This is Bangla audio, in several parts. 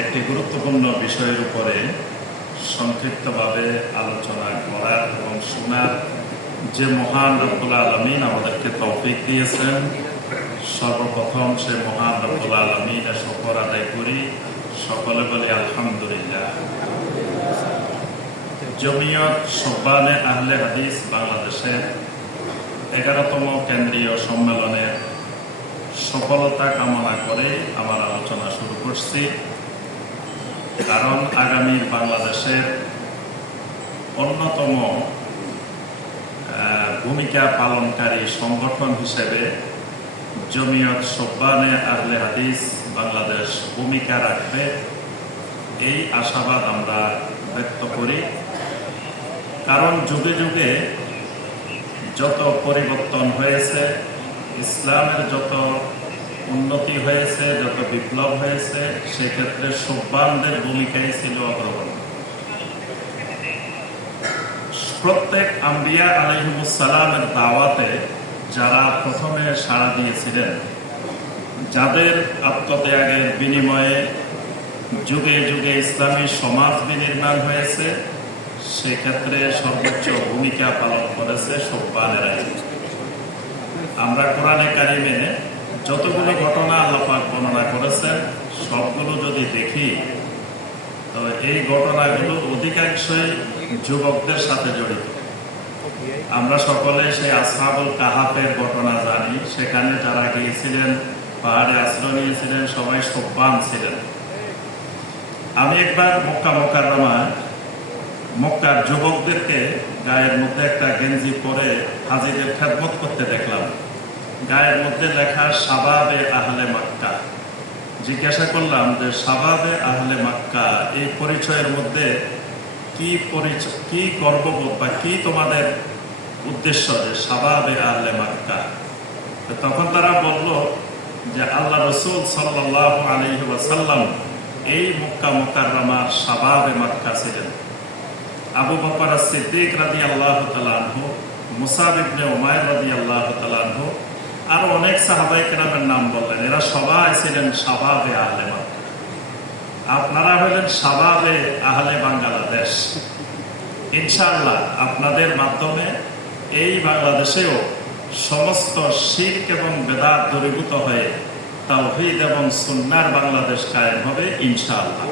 একটি গুরুত্বপূর্ণ বিষয়ের উপরে সংক্ষিপ্তভাবে আলোচনা করার এবং শোনার যে মহান রব্বুল আলমিন আমাদেরকে তৌফিক দিয়েছেন, সর্বপ্রথম সে মহান রব্বুল আলমিনের শকর আদায় করি। সকলে বলি আলহামদুলিল্লাহ। জমিয়ত সোব্বানে আহলে হাদিস বাংলাদেশের এগারোতম কেন্দ্রীয় সম্মেলনের সফলতা কামনা করে আমার আলোচনা শুরু করছি। কারণ আগামীর বাংলাদেশের অন্যতম ভূমিকা পালনকারী সংগঠন হিসেবে জমিয়ত সোব্বানে আহলে হাদিস বাংলাদেশ ভূমিকা রাখবে। এই আশাবাদ আমরা ব্যক্ত করি। কারণ যুগে যুগে যত পরিবর্তন হয়েছে, ইসলামের যত উন্নতি হয়েছে, যত বিপ্লব হয়েছে, সেক্ষেত্রে সোব্বানদের ভূমিকাই ছিল অগ্রগণ্য। প্রত্যেক আম্বিয়া আলহিমুসালামের দাওয়াতে যারা প্রথমে সাড়া দিয়েছিলেন, যাদের আত্মত্যাগের বিনিময়ে যুগে যুগে ইসলামী সমাজ বিনির্মাণ হয়েছে, সেক্ষেত্রে সর্বোচ্চ ভূমিকা পালন করেছে সোব্বানেরাই। আমরা কোরআনে কারিমে যতগুলো ঘটনা আল্লাপাক বর্ণনা করেছেন, সবগুলো যদি দেখি তো এই ঘটনাগুলো অধিকাংশই যুবকদের সাথে জড়িত। আমরা সকলে সেই আসহাবুল কাহাফের ঘটনা জানি। সেখানে যারা গিয়েছিলেন, পাহাড়ে আশ্রয় নিয়েছিলেন, সবাই সোব্বান ছিলেন। আমি একবার মক্কা মোকাররমায় মক্কার যুবকদেরকে গায়ের মধ্যে একটা গেঞ্জি পরে হাজিদের খেদমত করতে দেখলাম। গায়ের মধ্যে লেখা সাবাবে আহলে মাক্কা। জিজ্ঞাসা করলাম যে, সাবাবে আহলে মাক্কা, এই পরিচয়ের মধ্যে কি পরিচয় কি গর্ববোধ বা কি তোমাদের উদ্দেশ্য যে সাবাবে আহলে মাক্কা? তখন তারা বলল যে, আল্লাহ রসুল সাল্লাহ আলহি ওয়াসাল্লাম এই মক্কা মোকাররমার সাবাবে মাক্কা ছিলেন। আবু বকর সিদ্দিক রাদি আল্লাহ তালানহু মুসাব ইবনে উমায়ের রাদি আল্লাহ তালানহু আরও অনেক সাহাবাই কেরামের নাম বললেন। এরা সবাই ছিলেন সাবাবে আহলে আপনারা হলেন সাবাবে আহলে বাংলাদেশ। ইনশাআল্লাহ আপনাদের মাধ্যমে এই বাংলাদেশেও সমস্ত শিখ এবং বেদাত দূরীভূত হয়ে তাওহিদ এবং সুন্নার বাংলাদেশ কায়েম হবে ইনশাআল্লাহ।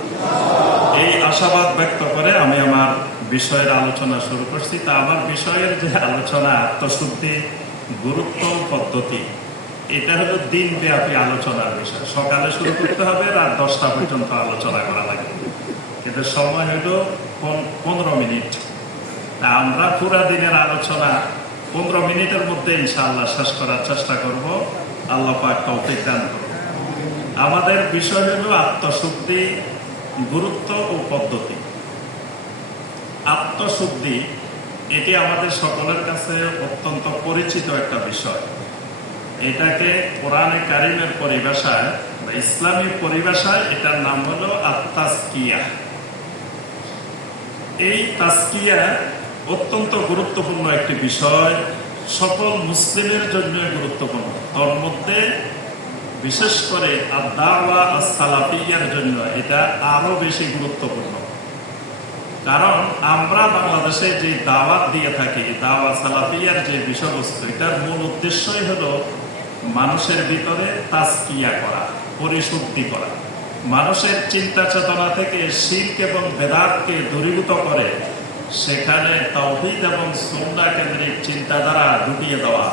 এই আশাবাদ ব্যক্ত করে আমি আমার বিষয়ের আলোচনা শুরু করছি। তা আমার বিষয়ের যে আলোচনা, আত্মশুদ্ধি গুরুত্ব পদ্ধতি। এটা হলো দিন ব্যাপী আলোচনার বিষয়। সকালে শুরু করতে হবে, রাত দশটা পর্যন্ত আলোচনা করা লাগে। কিন্তু সময় হলো পন- পনেরো মিনিট। তা আমরা পুরা দিনের আলোচনা পনেরো মিনিটের মধ্যে ইনশাআল্লাহ শেষ করার চেষ্টা করব। আল্লাহ পাক তৌফিক করুন। আমাদের বিষয় হলো আত্মশুদ্ধি, গুরুত্ব ও পদ্ধতি। আত্মশুদ্ধি এটি আমাদের সকলের কাছে অত্যন্ত পরিচিত একটা বিষয়। এটাকে কোরআনে কারিমের পরিভাষায় বা ইসলামী পরিভাষায় এটার নাম হলো আত্মাস্কিয়া এই তাস্কিয়া অত্যন্ত গুরুত্বপূর্ণ একটি বিষয়। সকল মুসলিমের জন্য গুরুত্বপূর্ণ। তার মধ্যে বিশেষ করে আদাওয়া সালাফিয়ার জন্য এটা আরও বেশি গুরুত্বপূর্ণ। কারণ আমরা বাংলাদেশে যে দাওয়াত দিয়ে থাকি দাওয়া সালাফিয়ার যে বিষয়বস্তু, এটার মূল উদ্দেশ্যই হলো মানুষের ভিতরে তাস্কিয়া করা, পরিশুদ্ধি করা। মানুষের চিন্তা চেতনা থেকে শিল্প এবং বেদাতকে দূরীভূত করে সেখানে তৌহিদ এবং সুন্না কেন্দ্রিক চিন্তাধারা ঢুকিয়ে দেওয়া।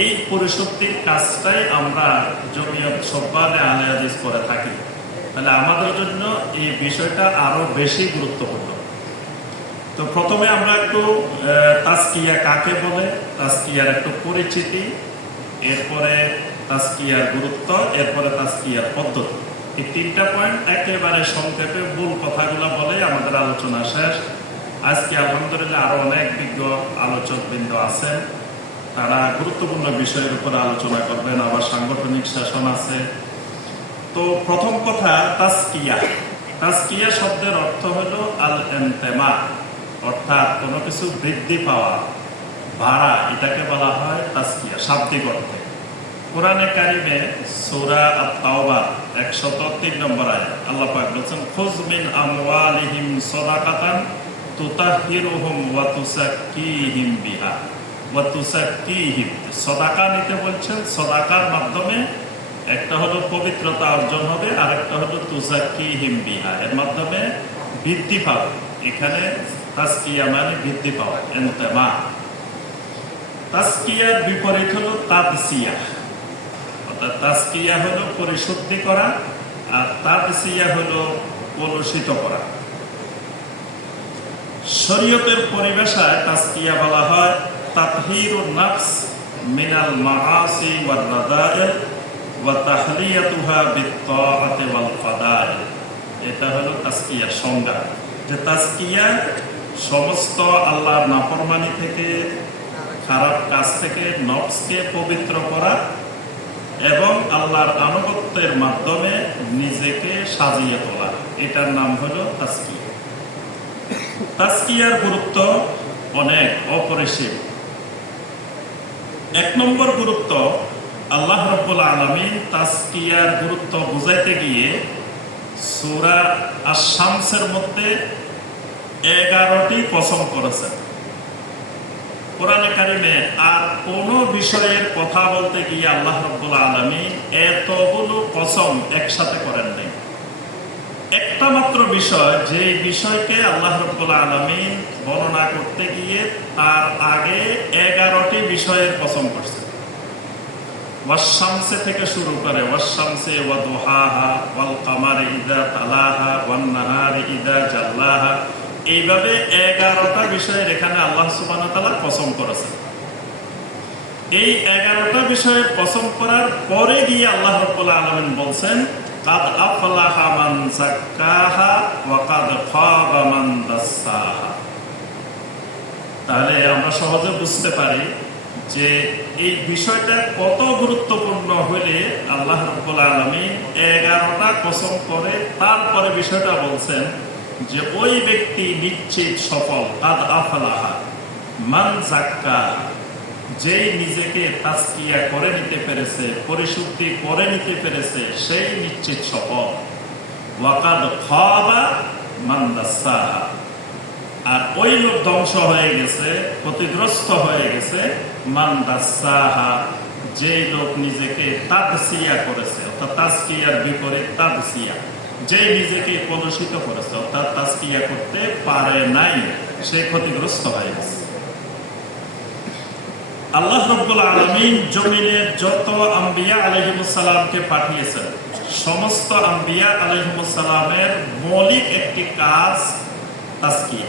এই পরিশুদ্ধির কাজটাই আমরা জমিয়ত সব্বানে আলে হাদিস করে থাকি। তাহলে আমাদের জন্য এই বিষয়টা আরও বেশি গুরুত্বপূর্ণ। তো প্রথমে আমরা একটু তাস্কিয়া কাকে বলে তাস্কিয়ার একটু পরিচিতি, এরপরে তাস্কিয়ার গুরুত্ব, এরপরে তাস্কিয়ার পদ্ধতি। এই তিনটা পয়েন্ট একেবারে সংক্ষেপে মূল কথাগুলো বলে আমাদের আলোচনা শেষ। আজকে আলহামদুলিল্লাহ আরও অনেক বিজ্ঞ আলোচক বৃন্দ আছেন। তারা গুরুত্বপূর্ণ বিষয়ের উপর আলোচনা করবেন। আবার সাংগঠনিক শাসন আছে। তো প্রথম কথা তাস্কিয়া। তাস্কিয়া শব্দের অর্থ হলো আল এন্তেমা অর্থাৎ কোনো কিছু বৃদ্ধি পাওয়া, ভাড়া, এটাকে বলা হয় তাস্কিয়া, শাব্দিক অর্থে। কোরআনে কারিমে সূরা আত-তাওবা 103 নম্বর আয়াত, আল্লাহ পাক বলেছেন খুজ মিন আমওয়ালিহিম সাদাকাতান তুতাহহিরুহুম ওয়া তুসাক্কিহিম বিহা। ওয়া তুসাক্কিহিম, সাদাকা নিতে বলছেন, সদাকার মাধ্যমে একটা হলো পবিত্রতা অর্জন হবে আর একটা হলো তুসাক্কিহিম বিহা। এর মাধ্যমে বৃদ্ধি পাবে। এখানে তাসকিয়া মানে বৃদ্ধি পাওয়া, এন্তেমা। তাসকিয়ার বিপরীত হলো তাদসিয়া। অর্থাৎ তাসকিয়া হলো পরিশুদ্ধি করা, আর তাদসিয়া হলো কলুষিত করা। শরীয়তের পরিবেশায় তাস্কিয়া বলা হয়, তাতহিরুন নাফস মিনাল মাআসি ওয়ার এটা হলো সংজ্ঞা। যে তাসকিয়া সমস্ত আল্লাহর থেকে, খারাপ কাজ থেকে, নফসকে পবিত্র করা এবং আল্লাহর আনুগত্যের মাধ্যমে নিজেকে সাজিয়ে তোলা। এটার নাম হলো তাস্কিয়া তাস্কিয়ার গুরুত্ব অনেক অপরিসীম। এক নম্বর গুরুত্ব আল্লাহ রব্বুল আলমিন তাস্কিয়ার গুরুত্ব বুঝাইতে গিয়ে সুরা আর শামসের মধ্যে এগারোটি কসম করেছেন। কোরআনে কারিমে আর কোন বিষয়ের কথা বলতে গিয়ে আল্লাহ রব্বুল আলমী এতগুলো একসাথে করেন নাই। একটা মাত্র বিষয়, যে বিষয়কে আল্লাহ রব্বুল আলমী বর্ণনা করতে গিয়ে তার আগে এগারোটি বিষয়ের কসম করছে ওয়াশামসে থেকে শুরু করে ওয়াশামসে ওয়া দোহাহা ওয়াল কামারে ইদা তালাহা ওয়ান নাহারে ইদা জাল্লাহা। এইভাবে এগারোটা বিষয়ের এখানে আল্লাহ সুবান তালা কসম করেছেন। এই এগারোটা বিষয়ে কসম করার পরে গিয়ে আল্লাহ রব্বুল্লাহ আলমিন বলছেন, কাদ আফলাহা মান যাক্কাহা ওয়া কাদ খাবা মান দাসসাহা তাহলে আমরা সহজে বুঝতে পারি যে এই বিষয়টা কত গুরুত্বপূর্ণ হলে আল্লাহ রব্বুল আলমী এগারোটা কসম করে তারপরে বিষয়টা বলছেন যে ওই ব্যক্তি নিশ্চিত সফল, কাদ আফলাহা, মান জাক্কা যেই নিজেকে তাস্কিয়া করে নিতে পেরেছে, পরিশুদ্ধি করে নিতে পেরেছে, সেই নিশ্চিত সফল। ওয়াকাদ খাবা মান দাসসাহা আর ওই লোক ধ্বংস হয়ে গেছে, ক্ষতিগ্রস্ত হয়ে গেছে যে লোক নিজেকে করেছে, অর্থাৎ তাস্কিয়ার বিপরীত যে নিজেকে কলুষিত করেছে, অর্থাৎ তাস্কিয়া করতে পারে নাই, সে ক্ষতিগ্রস্ত হয়ে গেছে। আল্লাহ আলমিন জমিনের যত আম্বিয়া আলহিমুসালামকে পাঠিয়েছেন, সমস্ত আম্বিয়া আলহিমুসালামের মৌলিক একটি কাজ তাস্কিয়া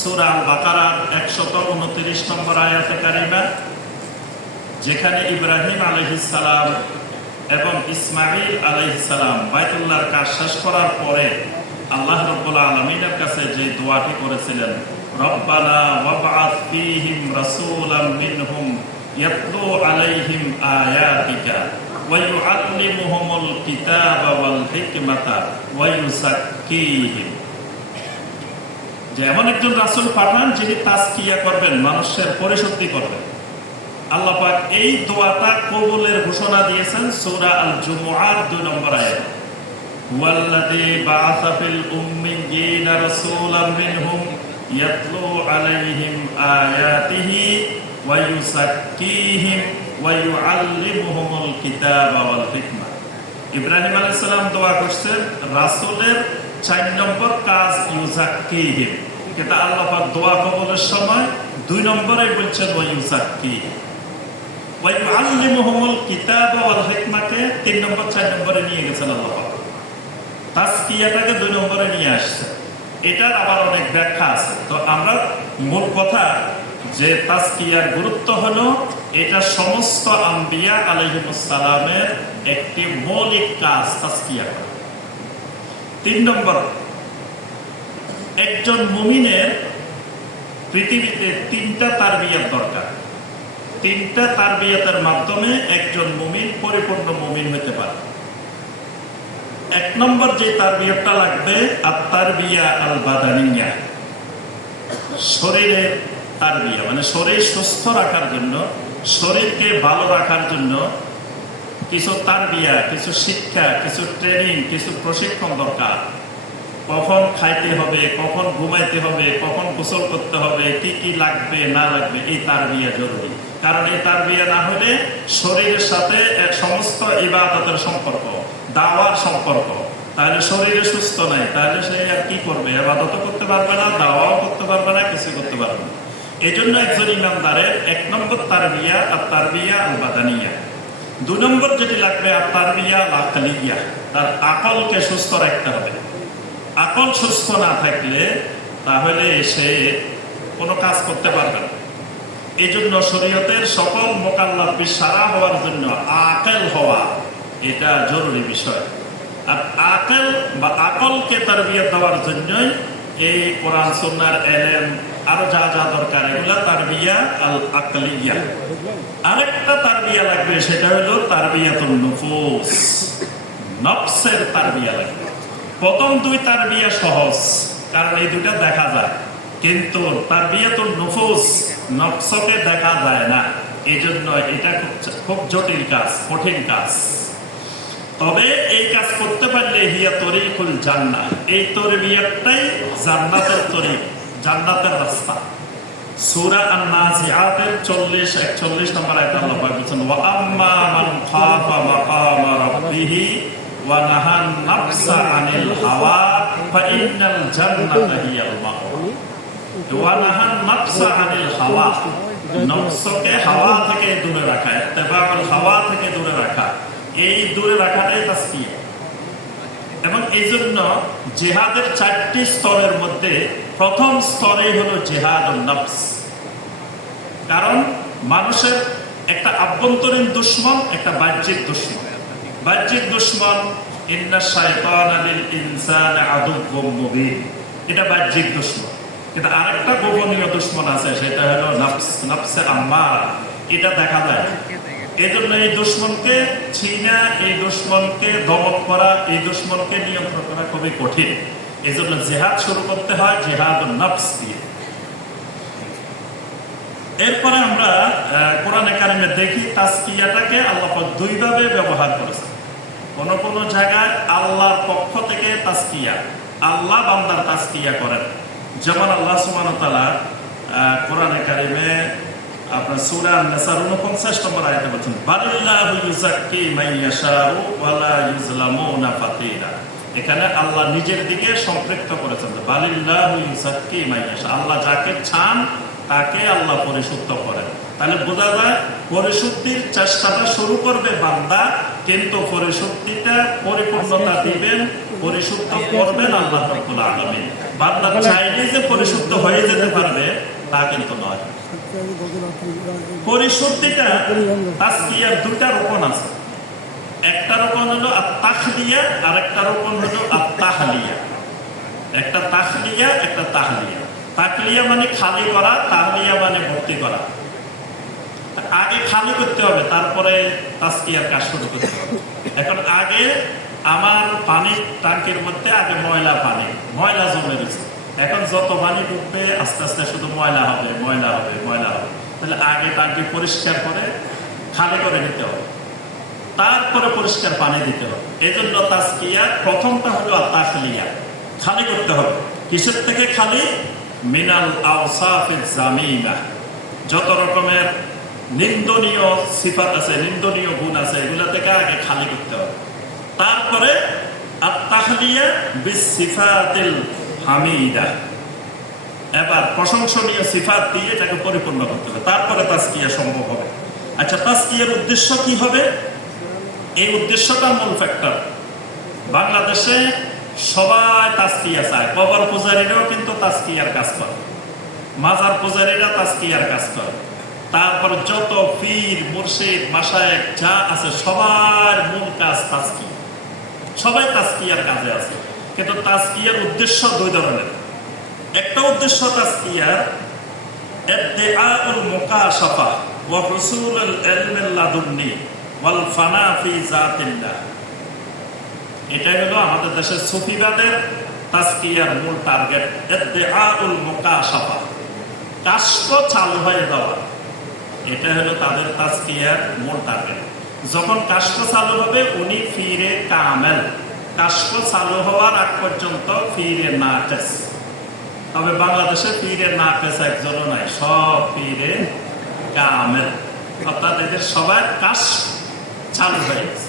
সুরা বাকারার একশত উনত্রিশ নম্বর আয়াতে কারিমা, যেখানে ইব্রাহিম আলহিসাল্লাম এবং ইসমাইল আলহিসাল্লাম বাইতুল্লাহর কাজ শেষ করার পরে আল্লাহ রব্বুল্লাহ আলমিনের কাছে যে দোয়াটি করেছিলেন, রব্বানা যে এমন একজন রাসূল পাঠান যিনি তাজকিয়া করবেন, মানুষের পরিশুদ্ধি করবেন। আল্লাহ পাক এই দোয়াটা কবুলের ঘোষণা দিয়েছেন সূরা আল জুমুআর 2 নম্বর আয়াত। ওয়াল্লাযী বাআসা ফিল উম্মিয়িনা মিনহুম ইয়াতলু আলাইহিম আয়াতিহি ওয়া ইউযাক্কিহিম ওয়া ইউআল্লিমুহুমুল কিতাবা ওয়াল হিকমা। ইব্রাহিম আলাইহিস সালাম দোয়া করছেন, রাসূলের চার নম্বর কাজ ইউযাক্কিহিম এটা আল্লাহ পাক দোয়া কবুলের সময় দুই নম্বরে বলছেন, ওয়া ইউযাক্কিহিম তিন নম্বর, চার নম্বরে নিয়ে গেছেন আল্লাহ তাস্কিয়াটাকে দুই নম্বরে নিয়ে আসছে। এটার আবার অনেক ব্যাখ্যা আছে। তো আমরা মূল কথা যে তাস্কিয়ার গুরুত্ব হলো, এটা সমস্ত আম্বিয়া আলহিমুসালামের একটি মৌলিক কাজ তাস্কিয়া করা। তিন নম্বর একজন মুমিনের পৃথিবীতে তিনটা তার বিয়ের দরকার। তিনটা তার বিয়াতের মাধ্যমে একজন মুমিন পরিপূর্ণ মুমিন হতে পারে। এক নম্বর যে তার বিয়াতটা লাগবে আর তার বিয়া আল বাদানিয়া শরীরে তার বিয়া মানে শরীর সুস্থ রাখার জন্য, শরীরকে ভালো রাখার জন্য কিছু তারবিয়া কিছু শিক্ষা, কিছু ট্রেনিং কিছু প্রশিক্ষণ দরকার। কখন খাইতে হবে, কখন ঘুমাইতে হবে, কখন গোসল করতে হবে, কি কি লাগবে, না লাগবে, এই তারবিয়া জরুরি। কারণ এই তারবিয়া না হলে শরীরের সাথে এক সমস্ত ইবাদতের সম্পর্ক, দাওয়ার সম্পর্ক। তাহলে শরীরে সুস্থ নাই, তাহলে সে আর কি করবে? আবাদতও করতে পারবে না, দাওয়াও করতে পারবে না, কিছু করতে পারবে না। এই জন্য একজন ইমানদারের এক নম্বর তার বিয়া আর তারবিয়া আল বাদানিয়া দু নম্বর যেটি লাগবে আর তারবিয়া আকালিয়া তার আকলকে সুস্থ রাখতে হবে। আকল সুস্থ না থাকলে তাহলে সে কোনো কাজ করতে পারবে না। এই জন্য শরীয়তের সকল মোকাল্লাফি সারা হওয়ার জন্য আকেল হওয়া এটা জরুরি বিষয়। আর আকেল বা আকলকে তারবিয়ত দেওয়ার জন্যই এই কোরআন, সুন্নার এলেম আরও যা যা দরকার, এগুলা তারবিয়া আল আকলিয়া আরেকটা তারবিয়া লাগবে, সেটা হলো তারবিয়াতুল নুফুস। নফসের তারবিয়া লাগবে। প্রথম দুই তারবিয়া সহজ, কারণ এই দুইটা দেখা যায়। কিন্তু তারবিয়াতুল নুফুস নফসকে দেখা যায় না। এই জন্য এটা খুব জটিল কাজ, কঠিন কাজ। তবে এই কাজ করতে পারলে হিয়া তরিকুল জান্নাহ, এই তরবিয়াতটাই জান্নাতের তরিক। জান্নাতের রাস্তা। সূরা আন-নাজিআতের 40 41 নম্বর আয়াতে আল্লাহ পাক বলেছেন, ওয়া আম্মা খাফা মাকামা রাব্বিহি ওয়া নাহান নাফসা আনিল হাওয়া থেকে দূরে রাখা এই দূরে রাখাটাই এবং এই জন্য জেহাদের চারটি স্তরের মধ্যে প্রথম স্তরে হলো জেহাদ কারণ মানুষের একটা আভ্যন্তরীণ দুশ্মন, একটা বাহ্যিক দুশ্মন। বাহ্যিক দুশ্মন এটা দেখা যায়। এই জন্য এই দুশ্মনকে এই দুশ্মনকে দমন করা এই দুশ্মনকে নিয়ন্ত্রণ করা খুবই কঠিন। এই জন্য জেহাদ শুরু করতে হয় জেহাদ নফস দিয়ে। এরপরে আমরা কোরআনে কারিমে দেখি তাসকিয়াটাকে আল্লাহ দুইভাবে ব্যবহার করেছে। কোন কোন জায়গায় আল্লাহর পক্ষ থেকে তাসকিয়া আল্লাহ বান্দার তাসকিয়া করেন। যেমন আল্লাহ তাআলা আহ, কোরআনে কারিমে আপনার সূরা আন-নাসার 49 নম্বর আয়াতে বলেছেন বালিল্লাহু ইউযাক্কি মান ইয়াশাউ ওয়া লা ইউজলামুনা ফাতিলা। এখানে আল্লাহ নিজের দিকে সম্পৃক্ত করেছেন বালিল্লাহু ইউযাক্কি মান ইয়াশা। আল্লাহ যাকে চান তাকে আল্লাহ পরিশুদ্ধ করেন। তাহলে বোঝা যায় পরিশুদ্ধির চেষ্টাটা শুরু করবে বান্দা কিন্তু পরিশুদ্ধিটা পরিপূর্ণতা দিবেন পরিশুদ্ধ করবেন আল্লাহ রব্বুল আলামিন। বান্দা চাইলে যে পরিশুদ্ধ হয়ে যেতে পারবে তা কিন্তু নয়। পরিশুদ্ধিটা দুটা রোপণ আছে। একটা রোপণ হলো আত্মাহলিয়া আর একটা রোপণ হলো আত্মাহালিয়া একটা একটা তাহলিয়া। তাকলিয়া মানে খালি করা তাহলিয়া মানে ভর্তি করা। আগে খালি করতে হবে তারপরে তাস্কিয়ার কাজ শুরু করতে হবে। এখন আগে আমার পানির ট্যাঙ্কের মধ্যে আগে ময়লা পানি ময়লা জমে গেছে এখন যত পানি ঢুকবে আস্তে আস্তে শুধু ময়লা হবে ময়লা হবে ময়লা হবে। তাহলে আগে ট্যাঙ্কি পরিষ্কার করে খালি করে নিতে হবে। তারপরে পরিষ্কার পানি দিতে হবে। এই জন্য তাস্কিয়া প্রথমটা হলো তাহলিয়া খালি করতে হবে। কিসের থেকে খালি? মিনাল আওসাফিল জামিমা। যত রকমের নিন্দনীয় সিফাত আছে, নিন্দনীয় গুণ আছে, এগুলা থেকে আগে খালি করতে হবে। তারপরে আত্মাহলিয়া বিসিফাতিল হামিদা এবার প্রশংসনীয় সিফাত দিয়ে এটাকে পরিপূর্ণ করতে হবে। তারপরে তাস্কিয়া সম্ভব হবে। আচ্ছা তাস্কিয়ার উদ্দেশ্য কি হবে? এই উদ্দেশ্যটা মূল ফ্যাক্টর বাংলাদেশে সবাই তাস্কিয়া চায়। কবর পূজারীরাও কিন্তু তাস্কিয়ার কাজ করে। মাজার পূজারীরা তাস্কিয়ার কাজ করে। তারপর যত পীর, মুর্শিদ মাসায়েক যা আছে, সবার মূল কাজ তাস্কি সবাই তাস্কিয়ার কাজে আছে। কিন্তু তাস্কিয়ার উদ্দেশ্য দুই ধরনের। একটা উদ্দেশ্য জাতিল্লাহ এটা হলো আমাদের দেশের চালু হয়ে এটা হলো তাদের তাজকিয়ার টার্গেট। যখন কাস্ট চালু হবে, উনি ফিরে কামেল। কাস্ট চালু হওয়ার আগ পর্যন্ত ফিরে নাকেস তবে বাংলাদেশে পীরে নাকেস একজনও নাই, সব পীরে কামেল। অর্থাৎ এদের সবার কাশ চালু হয়ে গেছে।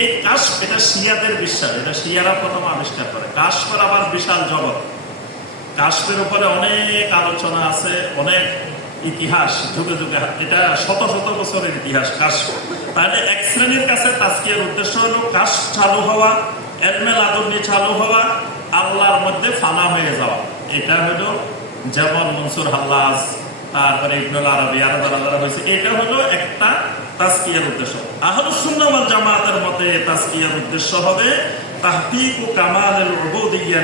এই কাশ, এটা শিয়াদের বিশ্বাস, এটা শিয়ারা প্রথম আবিষ্কার করে। কাশফের আবার বিশাল জগৎ। কাশফের উপরে অনেক আলোচনা আছে, অনেক ইতিহাস, যুগে যুগে। এটা শত শত বছরের ইতিহাস কাশ তাহলে এক শ্রেণির কাছে তাস্কিয়ার উদ্দেশ্য হলো কাশ চালু হওয়া এলমেল আদর্নি চালু হওয়া, আল্লাহর মধ্যে ফানা হয়ে যাওয়া। এটা হলো যেমন মনসুর হাল্লাস তারপরে ইবনুল আরবি আলাদা হয়েছে। এটা হলো একটা তাস্কিয়ার উদ্দেশ্য। আহলুস সুন্নাহ জামাতের মতে তাস্কিয়ার উদ্দেশ্য হবে তাহকিকু কামালিল উবুদিয়্যা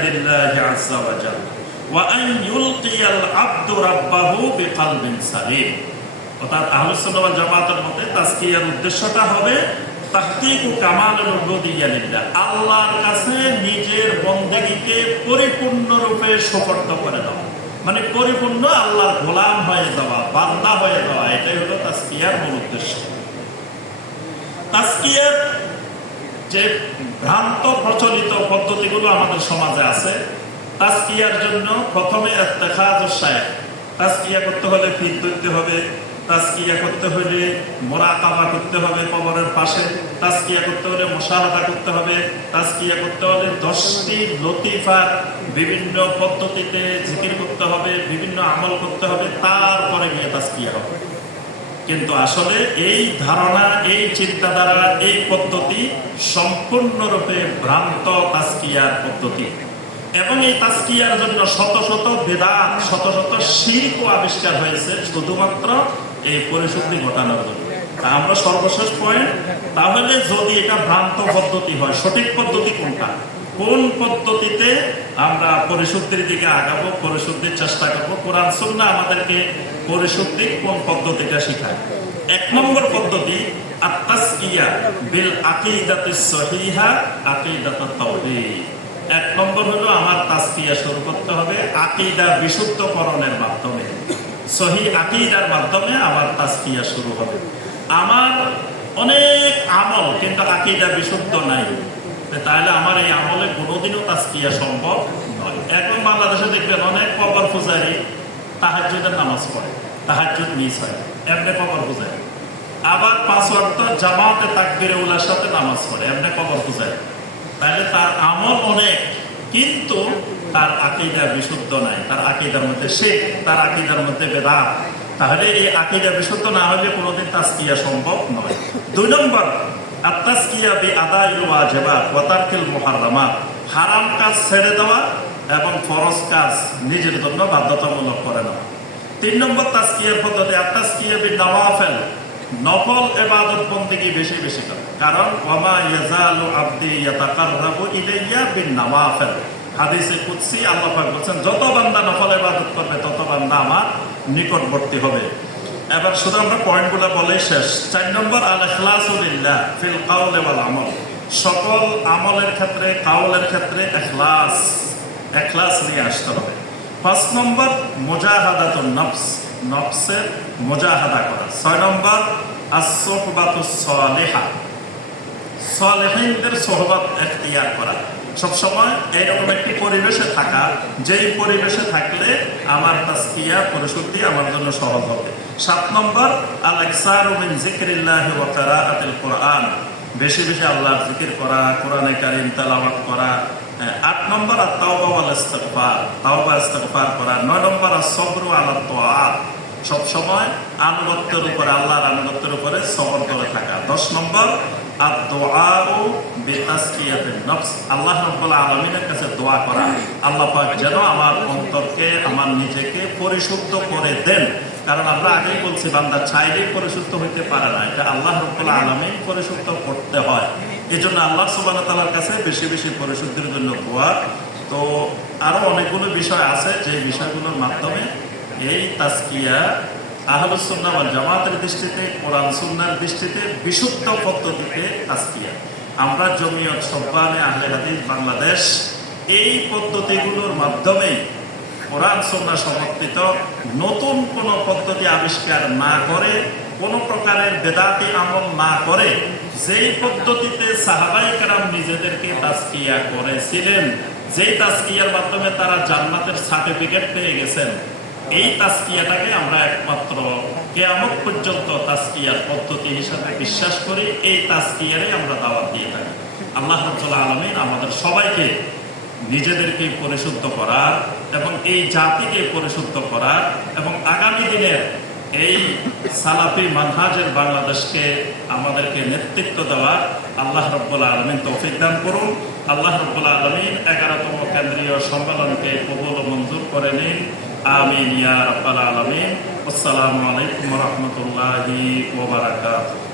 অর্থাৎ জামাতের মতে তাস্কিয়ার উদ্দেশ্যটা হবে আল্লাহর কাছে নিজের বন্দেগীকে পরিপূর্ণরূপে সুপর্দ করে দেওয়া। মানে পরিপূর্ণ আল্লাহর গোলাম হয়ে যাওয়া, বান্দা হয়ে যাওয়া, এটাই হলো তাস্কিয়ার মূল উদ্দেশ্য। তাস্কিয়ার যে ভ্রান্ত প্রচলিত পদ্ধতিগুলো আমাদের সমাজে আছে তাস্কিয়ার জন্য প্রথমে ইত্তেখাজ সাহেব তাস্কিয়া করতে হলে ফিট ধরতে হবে তাস্কিয়া করতে হলে মোরাকাবা করতে হবে কবরের পাশে তাস্কিয়া করতে হলে মোশাহাদা করতে হবে তাস্কিয়া করতে হলে দশটি লতিফার বিভিন্ন পদ্ধতিতে জিকির করতে হবে, বিভিন্ন আমল করতে হবে, তারপরে গিয়ে তাস্কিয়া হবে। কিন্তু আসলে এই ধারণা, এই চিন্তাধারা, এই পদ্ধতি সম্পূর্ণরূপে ভ্রান্ত তাস্কিয়ার পদ্ধতি। এবং এই তাস্কিয়ার জন্য শত শত বেদাত, শত শত শিল্প আবিষ্কার হয়েছে, শুধুমাত্র এই পরিশুদ্ধি ঘটানোর জন্য। তা আমরা সর্বশেষ পয়েন্ট তাহলে যদি এটা ভ্রান্ত পদ্ধতি হয়, সঠিক পদ্ধতি কোনটা? কোন পদ্ধতিতে আমরা পরিশুদ্ধির দিকে আগাবো, পরিশুদ্ধির চেষ্টা করব? কোরআন, সুন্না আমাদেরকে পরিশুদ্ধির কোন পদ্ধতিটা শেখায়? এক নম্বর পদ্ধতি এক নম্বর হলো আমার তাসকিয়া শুরু করতে হবে, আকিদা বিশুদ্ধকরণের মাধ্যমে। সহি আকিদার মাধ্যমে আমার তাসকিয়া শুরু হবে। আমার অনেক আমল, কিন্তু আকিদা বিশুদ্ধ নাই। তাহলে আমার এই আমলে কোনোদিনও তাস্কিয়া সম্ভব নয়। এখন বাংলাদেশে দেখবেন অনেক কবর পূজারি তাহাজুদের নামাজ পড়ে তাহাজুদ মিস হয়, এমনি কবর পূজারি। আবার পাঁচ ওয়াক্ত জামাতে তাকবিরে উলার সাথে নামাজ পড়ে, এমনি কবর পূজারি। তাহলে তার আমল অনেক, কিন্তু তার আকিদা বিশুদ্ধ নাই, তার আকিদার মধ্যে সে তার আকিদার মধ্যে বেদাত। তাহলে এই আকিদা বিশুদ্ধ না হলে কোনোদিন তাস্কিয়া সম্ভব নয়। দুই নম্বর আত্মাস্কিয়া বি আদায় ওয়াজিবাত ওয়া তারকিল হারাম কাজ ছেড়ে দেওয়া এবং ফরজ কাজ নিজের জন্য বাধ্যতামূলক করে নেওয়া। তিন নম্বর তাস্কিয়ার পদ্ধতি আত্মাস্কিয়া বি নওয়াফেল নফল এবাদত বন্দিগি বেশি বেশি করে। কারণ ওয়ামা ইয়াজালু আবদি ইয়াতাকাররাবু ইলাইয়া বিন নওয়াফেল হাদিসে কুদসি আল্লাহ পাক বলেন যত বান্দা নফল ইবাদত করবে, তত বান্দা আমার নিকটবর্তী হবে। এবার শুধু আমরা পয়েন্টগুলো বলেই শেষ। চার নম্বর আল ইখলাসুলিল্লাহ ফিল কাউল ওয়াল আমল। সকল আমলের ক্ষেত্রে, কাউলের ক্ষেত্রে এখলাস এখলাস নিয়ে আসতে হবে। পাঁচ নম্বর, মোজাহাদাতুন নফস, নফসের মোজাহাদা করা। ছয় নম্বর আসোহবাতুস সালেহা। সালেহিনদের সোহবাত এখতিয়ার করা। সবসময় এইরকম একটি পরিবেশে থাকা, যেই পরিবেশে থাকলে আমার তাস্কিয়া পরিশুদ্ধি আমার জন্য সহজ হবে। সাত নম্বর আল ইকসারু মিন যিকরিল্লাহি কোরআন। বেশি বেশি আল্লাহর জিকির করা, কোরআনে কারীম তেলাওয়াত করা। আট নম্বর আর তাওবা ওয়াল ইস্তিগফার। তাওবা, ইস্তিগফার করা। নয় নম্বর আর সবরু আলা তাআত সব সময় আনুগত্যের উপরে, আল্লাহর আনুগত্যের উপরে সবর করে থাকা। দশ নম্বর আর বেতাসকিয়াতের নফস আল্লাহ রব্বুল আলমিনের কাছে দোয়া করা। আল্লাহ পাক যেন আমার অন্তরকে, আমার নিজেকে পরিশুদ্ধ করে দেন। কারণ আমরা আগেই বলছি, বান্দা পরিশুদ্ধ হইতে পারে না। এটা আল্লাহ রব্বুল আলমী পরিশুদ্ধ করতে হয়। এই জন্য আল্লাহ সুবাহ তালার কাছে বেশি বেশি পরিশুদ্ধির জন্য দোয়া। তো আরও অনেকগুলো বিষয় আছে, যে বিষয়গুলোর মাধ্যমে এই তাস্কিয়া আহলুসুন্নাহ ওয়াল জামাতের দৃষ্টিতে, কোরআন সুন্নার দৃষ্টিতে বিশুদ্ধ পদ্ধতিতে তাস্কিয়া। আমরা জমিয়ত সব্বানে আহলে হাদিস বাংলাদেশ এই পদ্ধতিগুলোর মাধ্যমে কোরআন সুন্নাহ সমর্থিত নতুন কোনো পদ্ধতি আবিষ্কার না করে, কোনো প্রকারের বেদাতি আমল না করে, যেই পদ্ধতিতে সাহাবাই কারাম নিজেদেরকে তাস্কিয়া করেছিলেন, যেই তাস্কিয়ার মাধ্যমে তারা জান্নাতের সার্টিফিকেট পেয়ে গেছেন, এই তাস্কিয়াটাকে আমরা একমাত্র কেয়ামত পর্যন্ত তাস্কিয়ার পদ্ধতি হিসাবে বিশ্বাস করি এই তাস্কিয়ারে আমরা দাওয়াত দিয়ে থাকি। আল্লাহ রব্বুল্লাহ আলমিন আমাদের সবাইকে নিজেদেরকে পরিশুদ্ধ করার এবং এই জাতিকে পরিশুদ্ধ করার এবং আগামী দিনের এই সালাফি মানহাজের বাংলাদেশকে আমাদেরকে নেতৃত্ব দেওয়ার আল্লাহ রব্বুল্লাহ আলমিন তৌফিক দান করুন। আল্লাহ রব্বুল্লাহ আলমিন এগারোতম কেন্দ্রীয় সম্মেলনকে কবুল মঞ্জুর করে নিন। আমিন ইয়া রাব্বাল আলামিন। আসসালামু আলাইকুম রহমতুল্লাহি ওবরাকাতুহ